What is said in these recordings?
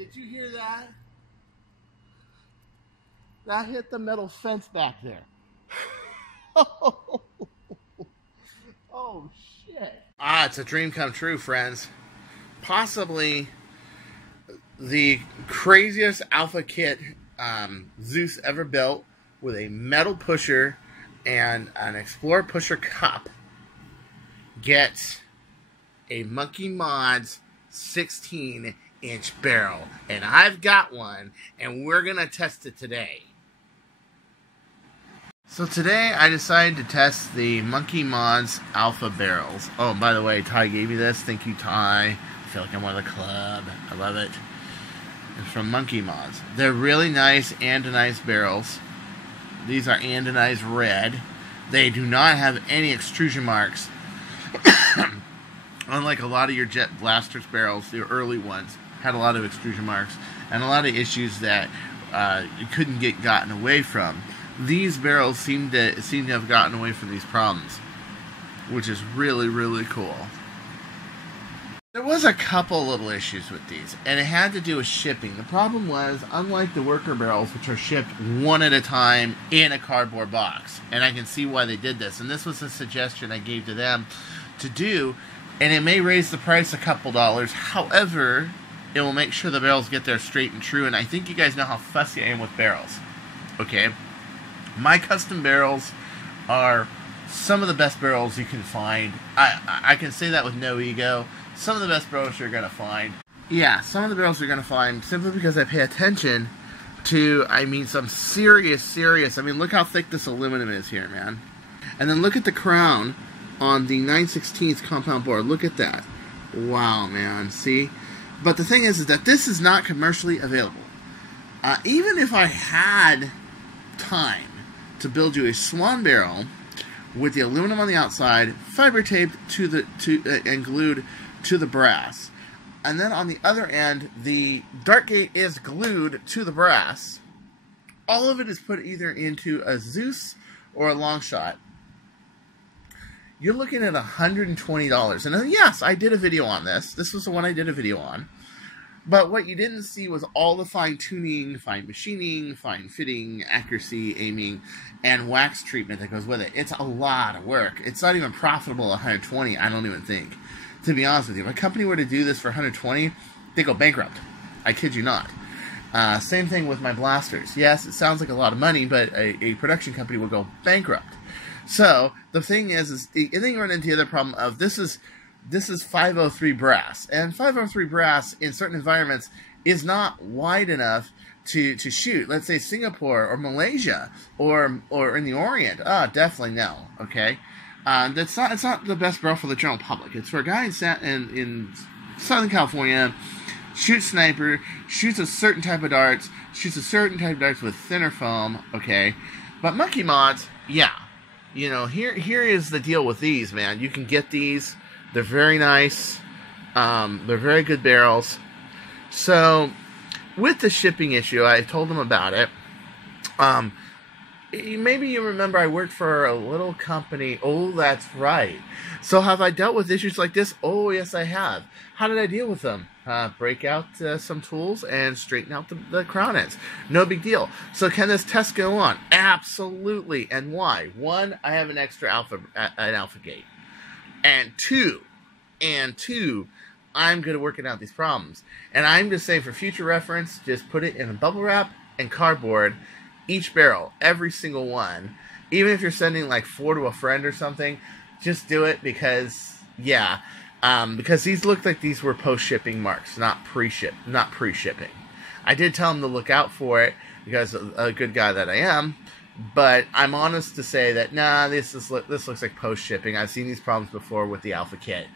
Did you hear that? That hit the metal fence back there. Oh, shit. Ah, it's a dream come true, friends. Possibly the craziest alpha kit Zeus ever built, with a metal pusher and an Explorer pusher cup, gets a Monkee Mods 16-inch barrel. And I've got one, and we're going to test it today. So today I decided to test the Monkee Mods Alpha barrels. Oh, by the way, Ty gave me this. Thank you, Ty. I feel like I'm one of the club. I love it. It's from Monkee Mods. They're really nice anodized barrels. These are anodized red. They do not have any extrusion marks. Unlike a lot of your Jet Blasters barrels, the early ones had a lot of extrusion marks and a lot of issues that you couldn't get gotten away from. These barrels seem to have gotten away from these problems, which is really, really cool. There was a couple little issues with these, and it had to do with shipping. The problem was, unlike the worker barrels, which are shipped one at a time in a cardboard box, and I can see why they did this, and this was a suggestion I gave to them to do, and it may raise the price a couple dollars. However, it will make sure the barrels get there straight and true, and I think you guys know how fussy I am with barrels. Okay? My custom barrels are some of the best barrels you can find. I can say that with no ego. Some of the best barrels you're going to find. Yeah, some of the barrels you're going to find simply because I pay attention to, some serious, look how thick this aluminum is here, man. And then look at the crown on the 9/16 compound board. Look at that. Wow, man. See? But the thing is that this is not commercially available. Even if I had time to build you a swan barrel with the aluminum on the outside, fiber taped and glued to the brass, and then on the other end the dart gate is glued to the brass, all of it is put either into a Zeus or a long shot, you're looking at $120. And yes, I did a video on this. This was the one I did a video on. But what you didn't see was all the fine-tuning, fine machining, fine fitting, accuracy, aiming, and wax treatment that goes with it. It's a lot of work. It's not even profitable at $120, I don't even think. To be honest with you, if a company were to do this for $120, they go bankrupt. I kid you not. Same thing with my blasters. Yes, it sounds like a lot of money, but a production company would go bankrupt. So, the thing is then you run into the other problem of this is 503 brass, and 503 brass in certain environments is not wide enough to shoot. Let's say Singapore or Malaysia or in the Orient. Definitely no. Okay, it's not the best barrel for the general public. It's for a guy in Southern California, shoots sniper, shoots a certain type of darts, with thinner foam. Okay, but Monkee Mods, yeah, here is the deal with these, man. You can get these. They're very nice. They're very good barrels. So, with the shipping issue, I told them about it. Maybe you remember I worked for a little company. Oh, that's right. So, have I dealt with issues like this? Oh, yes, I have. How did I deal with them? Break out some tools and straighten out the crown ends. No big deal. So, can this test go on? Absolutely. And why? One, I have an extra alpha gate. And two, I'm good at working out these problems. And I'm just saying, for future reference, just put it in a bubble wrap and cardboard, each barrel, every single one. Even if you're sending like 4 to a friend or something, just do it because, yeah, because these looked like these were post-shipping marks, not pre-shipping. I did tell them to look out for it because a good guy that I am. But I'm honest to say that, nah, this looks like post-shipping. I've seen these problems before with the Alpha Kit.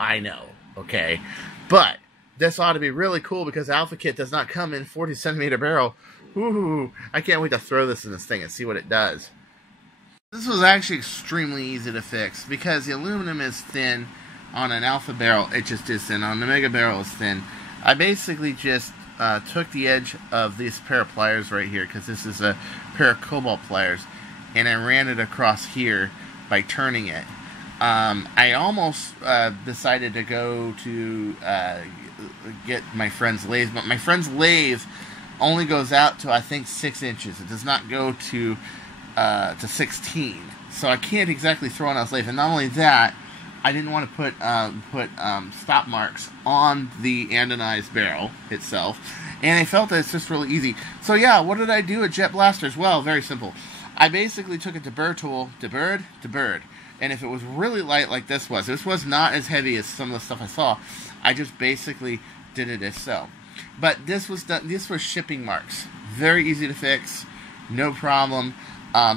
I know, okay? But this ought to be really cool because the Alpha Kit does not come in 40cm barrel. Ooh, I can't wait to throw this in this thing and see what it does. This was actually extremely easy to fix because the aluminum is thin on an Alpha barrel. It just is thin. On the Mega barrel, it's thin. I basically just took the edge of this pair of pliers right here, because this is a pair of cobalt pliers, and I ran it across here by turning it. I almost decided to go to get my friend's lathe, but my friend's lathe only goes out to, I think, 6 inches. It does not go to 16. So I can't exactly throw on his lathe. And not only that, I didn't want to put stop marks on the anodized barrel itself. And I felt that it's just really easy. So yeah, what did I do at Jet Blasters? Well, very simple. I basically took a deburr tool, deburred. And if it was really light like this was not as heavy as some of the stuff I saw. I just basically did it as so. But this was shipping marks. Very easy to fix, no problem.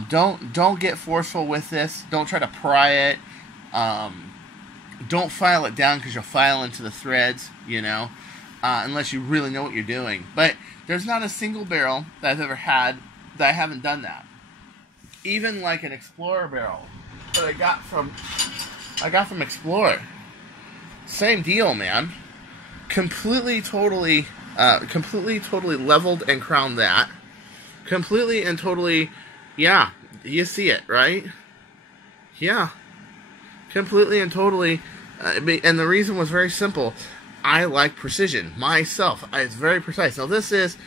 Don't get forceful with this. Don't try to pry it. Don't file it down because you'll file into the threads, you know, unless you really know what you're doing. But there's not a single barrel that I've ever had that I haven't done that. Even like an Explorer barrel that I got from Explorer. Same deal, man. Completely, totally leveled and crowned that. Completely and totally, yeah, you see it, right? Yeah. Completely and totally, and the reason was very simple. I like precision myself. It's very precise. Now this is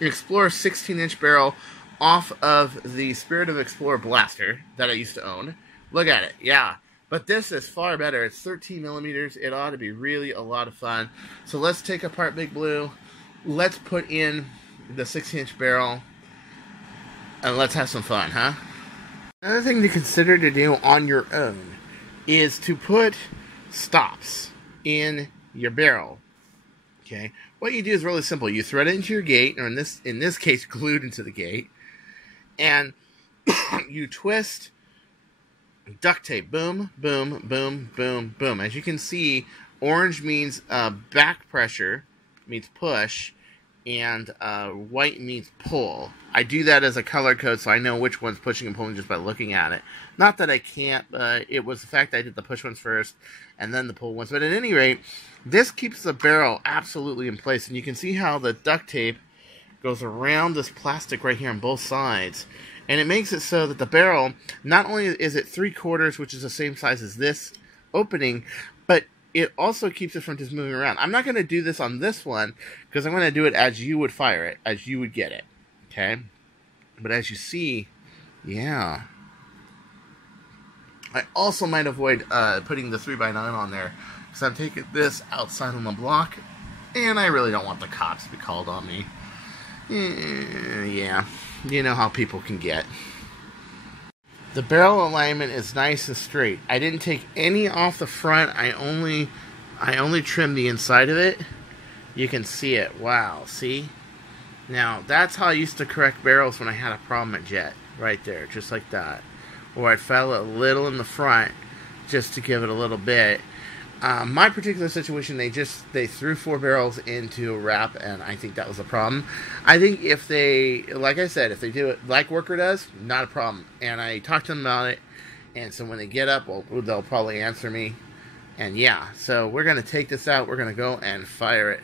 an Explorer 16-inch barrel off of the Spirit of Explorer blaster that I used to own. Look at it, yeah. But this is far better. It's 13 millimeters. It ought to be really a lot of fun. So let's take apart Big Blue. Let's put in the 16-inch barrel, and let's have some fun, huh? Another thing to consider to do on your own is to put stops in your barrel. Okay, what you do is really simple. You thread it into your gate, or in this case, glued into the gate, and you twist duct tape. Boom, boom, boom, boom, boom. As you can see, orange means back pressure, means push, and white means pull. I do that as a color code so I know which one's pushing and pulling just by looking at it. Not that I can't, it was the fact that I did the push ones first and then the pull ones. But at any rate, this keeps the barrel absolutely in place. And you can see how the duct tape goes around this plastic right here on both sides. And it makes it so that the barrel, not only is it 3/4, which is the same size as this opening, but it also keeps it from just moving around. I'm not going to do this on this one, because I'm going to do it as you would fire it, as you would get it. Okay? But as you see, yeah. I also might avoid putting the 3x9 on there, because I'm taking this outside on the block, and I really don't want the cops to be called on me. Yeah. You know how people can get. The barrel alignment is nice and straight. I didn't take any off the front. I only trimmed the inside of it. You can see it. Wow, see? Now, that's how I used to correct barrels when I had a problem at Jet. Right there, just like that. Or I'd file it a little in the front just to give it a little bit. My particular situation, they threw 4 barrels into a wrap, and I think that was a problem. I think if they, like I said, if they do it like Worker does, not a problem. And I talked to them about it, and so when they get up, they'll probably answer me. And yeah, so we're going to take this out. We're going to go and fire it.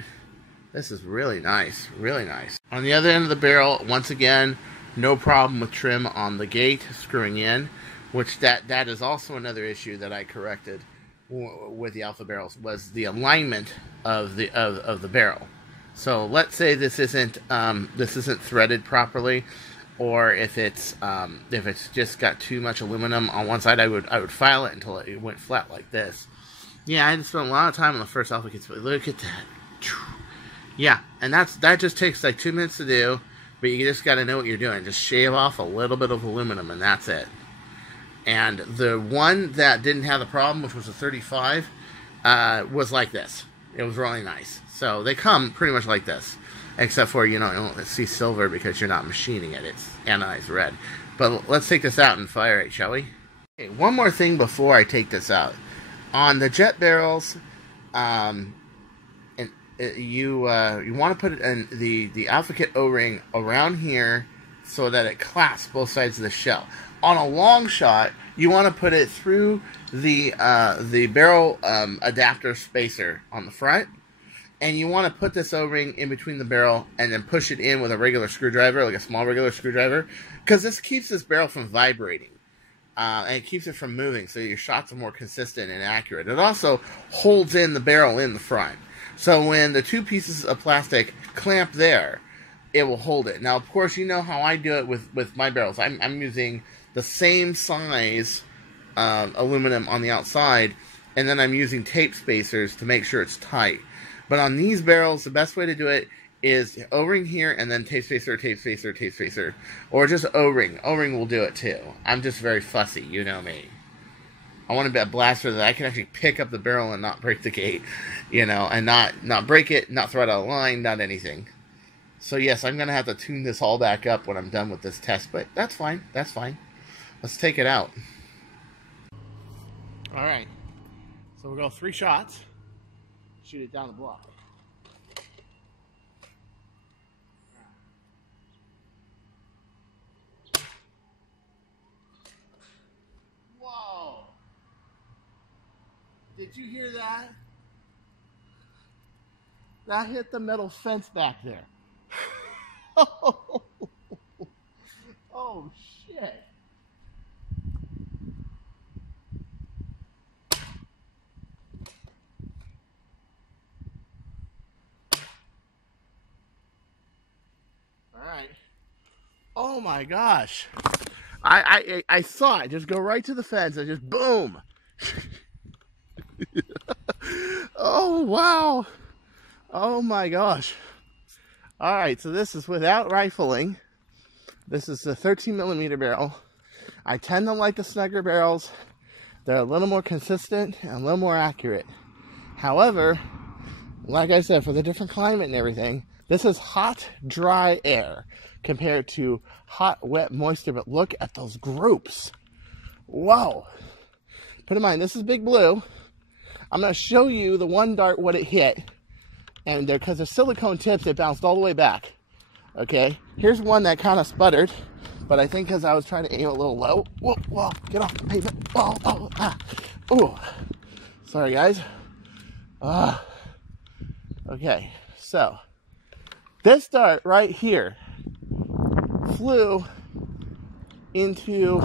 This is really nice, really nice. On the other end of the barrel, once again, no problem with trim on the gate screwing in, which that is also another issue that I corrected with the Alpha barrels, was the alignment of the barrel. So let's say this isn't threaded properly, or if it's just got too much aluminum on one side, I would file it until it went flat like this. Yeah, I just spent a lot of time on the first Alpha kits. Look at that. Yeah, and that just takes like 2 minutes to do, but you just got to know what you're doing. Just shave off a little bit of aluminum, and that's it. And the one that didn't have the problem, which was a 35, was like this. It was really nice. So they come pretty much like this, except for, you don't see silver because you're not machining it. It's anodized red. But let's take this out and fire it, shall we? Okay, one more thing before I take this out. On the Jet barrels, you want to put it in the Alpha Kit O-ring around here so that it clasps both sides of the shell. On a long shot, you want to put it through the barrel adapter spacer on the front, and you want to put this O-ring in between the barrel and then push it in with a regular screwdriver, like a small regular screwdriver, because this keeps this barrel from vibrating, and it keeps it from moving, so your shots are more consistent and accurate. It also holds in the barrel in the front. So when the two pieces of plastic clamp there, it will hold it. Now, of course, you know how I do it with my barrels. I'm using the same size aluminum on the outside, and then I'm using tape spacers to make sure it's tight. But on these barrels, the best way to do it is O-ring here, and then tape spacer, tape spacer, tape spacer. Or just O-ring. O-ring will do it too. I'm just very fussy, you know me. I want to be a blaster that I can actually pick up the barrel and not break the gate, you know, and not break it, not throw it out of line, not anything. So yes, I'm going to have to tune this all back up when I'm done with this test, but that's fine, that's fine. Let's take it out. Alright, so we'll go 3 shots, shoot it down the block. Whoa! Did you hear that? That hit the metal fence back there. Oh, shit. All right. Oh my gosh. I saw it just go right to the fence and just boom. Oh, wow. Oh my gosh. All right, so this is without rifling. This is the 13mm barrel. I tend to like the snugger barrels. They're a little more consistent and a little more accurate. However, like I said, for the different climate and everything, this is hot, dry air compared to hot, wet, moisture. But look at those groups. Whoa. Put in mind, this is Big Blue. I'm going to show you the one dart, what it hit. And because the silicone tips, it bounced all the way back. Okay, here's one that kind of sputtered, but I think because I was trying to aim a little low. Whoa, whoa, get off the pavement. Oh, oh, ah. Ooh. Sorry, guys. Okay, so this dart right here flew into,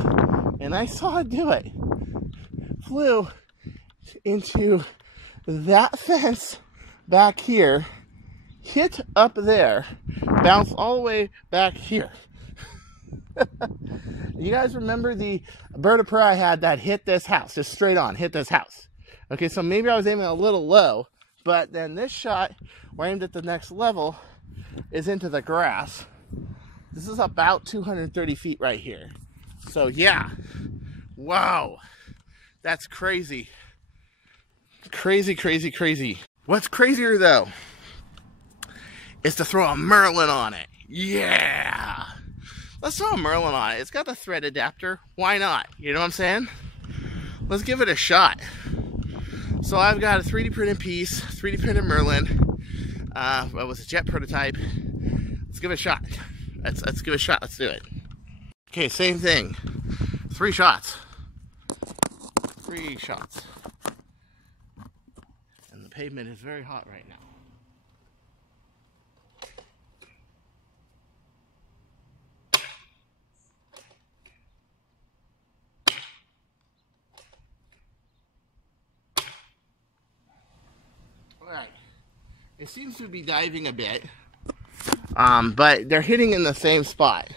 and I saw it do it, flew into that fence back here, hit up there, bounced all the way back here. You guys remember the bird of prey I had that hit this house, just straight on, hit this house? Okay, so maybe I was aiming a little low, but then this shot, where I aimed at the next level, is into the grass. This is about 230 feet right here. So yeah, wow, that's crazy. Crazy, crazy, crazy. What's crazier though is to throw a Merlin on it. Yeah! Let's throw a Merlin on it. It's got the thread adapter. Why not? You know what I'm saying? Let's give it a shot. So I've got a 3D printed piece, 3D printed Merlin. It was a jet prototype. Let's give it a shot. Let's give it a shot. Let's do it. Okay, same thing. 3 shots. 3 shots. And the pavement is very hot right now. Alright. It seems to be diving a bit. But they're hitting in the same spot.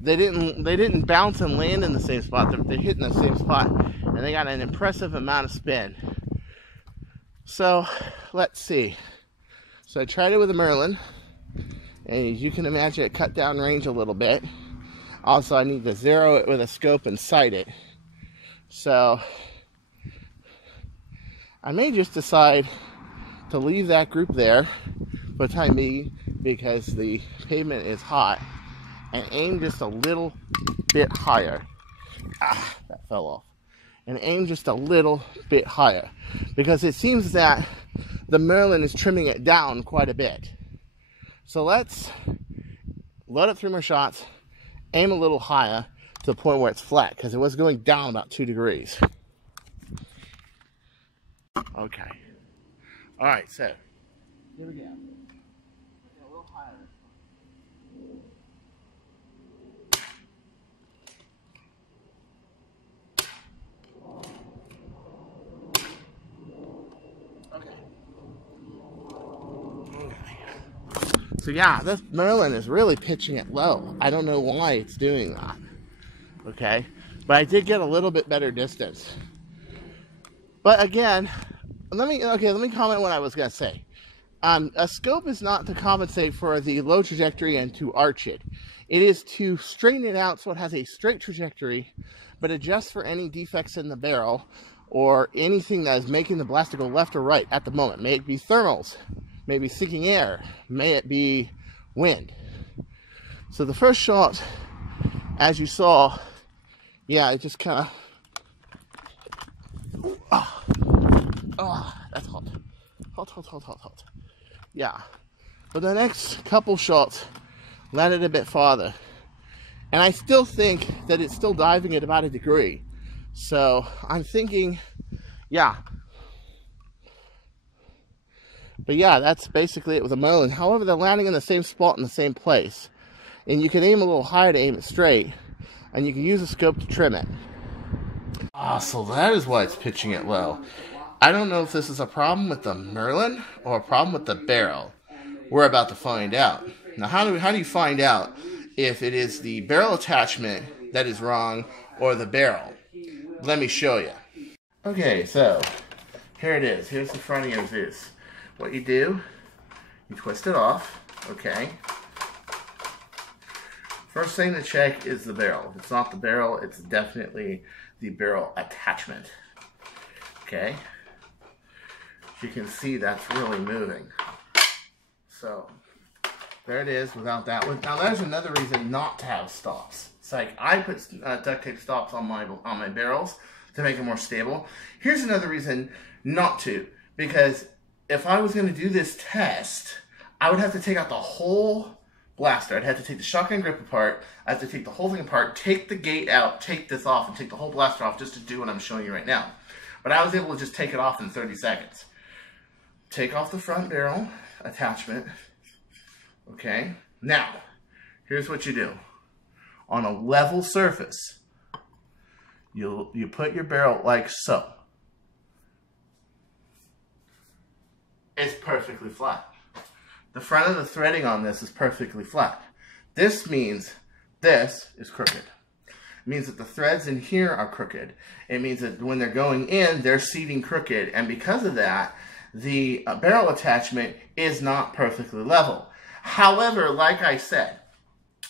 They didn't bounce and land in the same spot. They're hitting the same spot. And they got an impressive amount of spin. So, let's see. So I tried it with a Merlin. And as you can imagine, it cut down range a little bit. Also, I need to zero it with a scope and sight it. So, I may just decide to leave that group there for the time being because the pavement is hot and aim just a little bit higher. Ah, that fell off. And aim just a little bit higher because it seems that the Merlin is trimming it down quite a bit. So let's load up 3 more shots, aim a little higher to the point where it's flat because it was going down about 2 degrees. Okay. All right, so here we go. A little higher. Okay. So yeah, this Merlin is really pitching it low. I don't know why it's doing that. Okay, but I did get a little bit better distance. But again, let me comment what I was gonna say. A scope is not to compensate for the low trajectory and to arch it. It is to straighten it out so it has a straight trajectory, but adjust for any defects in the barrel or anything that is making the blaster go left or right at the moment. May it be thermals, may it be seeking air, may it be wind. So the first shot, as you saw, yeah, it just kind of, that's hot. Hot. Yeah. But the next couple shots landed a bit farther. And I still think that it's still diving at about 1 degree. So I'm thinking, yeah. But yeah, that's basically it with a Merlin. However, they're landing in the same spot in the same place. And you can aim a little higher to aim it straight. And you can use a scope to trim it. So that is why it's pitching it low. I don't know if this is a problem with the Merlin or a problem with the barrel. We're about to find out. Now, how do you find out if it is the barrel attachment that is wrong or the barrel? Let me show you. Okay, so here it is. Here's the front of your Zeus. What you do, you twist it off. Okay. First thing to check is the barrel. If it's not the barrel, it's definitely the barrel attachment. Okay. You can see that's really moving. So there it is without that one. Now there's another reason not to have stops. It's like I put duct tape stops on my barrels to make them more stable. Here's another reason not to, because if I was going to do this test, I would have to take out the whole blaster. I'd have to take the shotgun grip apart. I have to take the whole thing apart, take the gate out, take this off, and take the whole blaster off just to do what I'm showing you right now. But I was able to just take it off in 30 seconds. Take off the front barrel attachment. Okay. Now, here's what you do. On a level surface, you put your barrel like so. It's perfectly flat. The front of the threading on this is perfectly flat. This means this is crooked. It means that the threads in here are crooked. It means that when they're going in, they're seating crooked. And because of that, the barrel attachment is not perfectly level. However, like I said,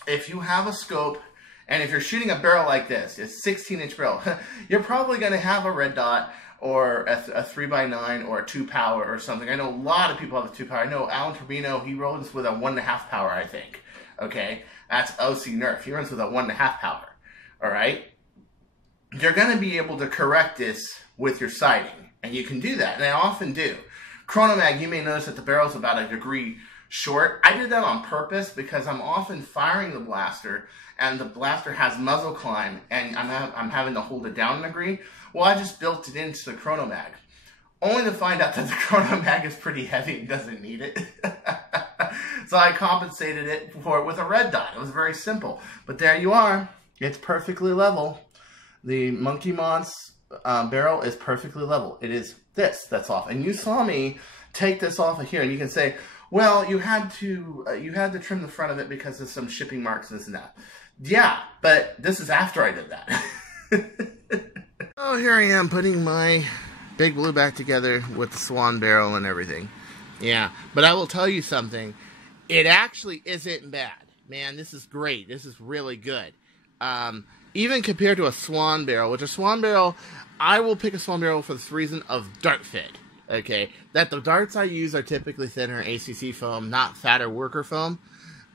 if you have a scope, and if you're shooting a barrel like this, it's 16-inch barrel, you're probably going to have a red dot or a 3x9 or a 2 power or something. I know a lot of people have a 2 power. I know Alan Turbino, he runs with a 1.5 power, I think. Okay, that's OC Nerf. He runs with a 1.5 power. All right, you're going to be able to correct this with your sighting, and you can do that, and I often do. Chronomag, you may notice that the barrel's about 1 degree short. I did that on purpose because I'm often firing the blaster, and the blaster has muzzle climb, and I'm having to hold it down 1 degree. Well, I just built it into the Chronomag, only to find out that the Chronomag is pretty heavy and doesn't need it. So I compensated it for it with a red dot. It was very simple, but there you are. It's perfectly level. The Monkee Mon's barrel is perfectly level. It is this that's off, and you saw me take this off of here, and you can say, well, you had to trim the front of it because of some shipping marks, this and that. Yeah, but this is after I did that. Oh, here I am putting my Big Blue back together with the Swan barrel and everything. Yeah, but I will tell you something. It actually isn't bad. Man, this is great. This is really good. Even compared to a Swan barrel, which a Swan barrel, I will pick a Swan barrel for this reason of dart fit. Okay, that the darts I use are typically thinner ACC foam, not fatter worker foam.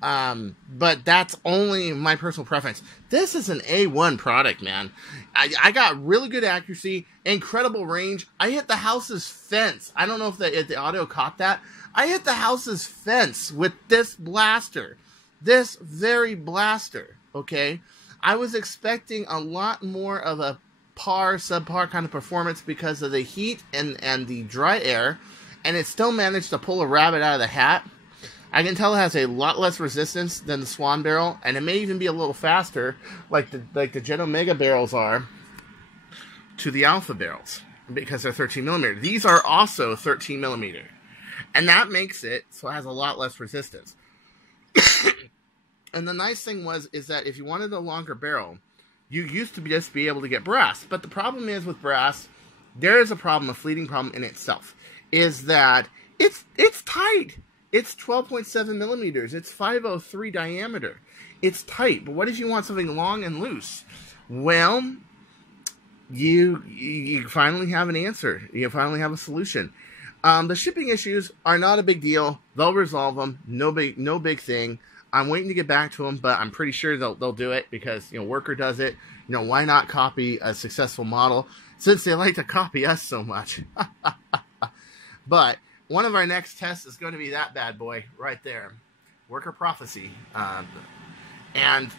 But that's only my personal preference. This is an A1 product, man. I got really good accuracy, incredible range. I hit the house's fence. I don't know if the audio caught that. I hit the house's fence with this blaster. This very blaster, okay? I was expecting a lot more of a subpar kind of performance because of the heat and the dry air, and it still managed to pull a rabbit out of the hat. I can tell it has a lot less resistance than the Swan barrel, and it may even be a little faster, like the Jet Omega barrels are, to the Alpha barrels, because they're 13mm. These are also 13mm, and that makes it so it has a lot less resistance. And the nice thing is that if you wanted a longer barrel, you used to just be able to get brass. But the problem is with brass, there is a problem, a fleeting problem in itself, is that it's tight. It's 12.7 millimeters. It's 503 diameter. It's tight. But what if you want something long and loose? Well, you finally have an answer. You finally have a solution. The shipping issues are not a big deal. They'll resolve them. No big thing. I'm waiting to get back to them, but I'm pretty sure they'll do it because, Worker does it. Why not copy a successful model since they like to copy us so much? But one of our next tests is going to be that bad boy right there, Worker Prophecy. And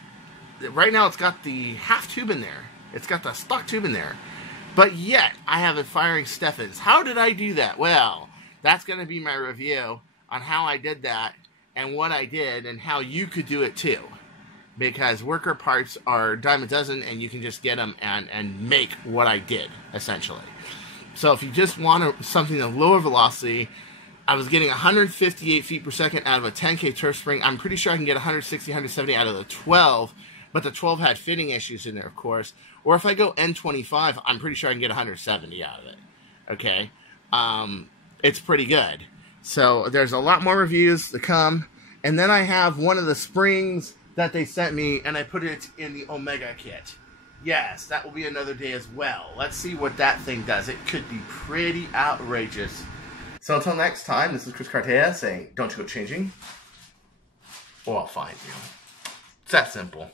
right now it's got the half tube in there. It's got the stock tube in there. But yet, I have it firing Steffens. How did I do that? Well, that's going to be my review on how I did that and what I did and how you could do it too. Because Worker parts are a dime a dozen and you can just get them and make what I did, essentially. So if you just want something of lower velocity, I was getting 158 feet per second out of a 10K turf spring. I'm pretty sure I can get 160, 170 out of the 12, but the 12 had fitting issues in there, of course. Or if I go N25, I'm pretty sure I can get 170 out of it. Okay? It's pretty good. So there's a lot more reviews to come. And then I have one of the springs that they sent me, and I put it in the Omega kit. Yes, that will be another day as well. Let's see what that thing does. It could be pretty outrageous. So until next time, this is Chris Cartea saying, don't you go changing, or I'll find you. It's that simple.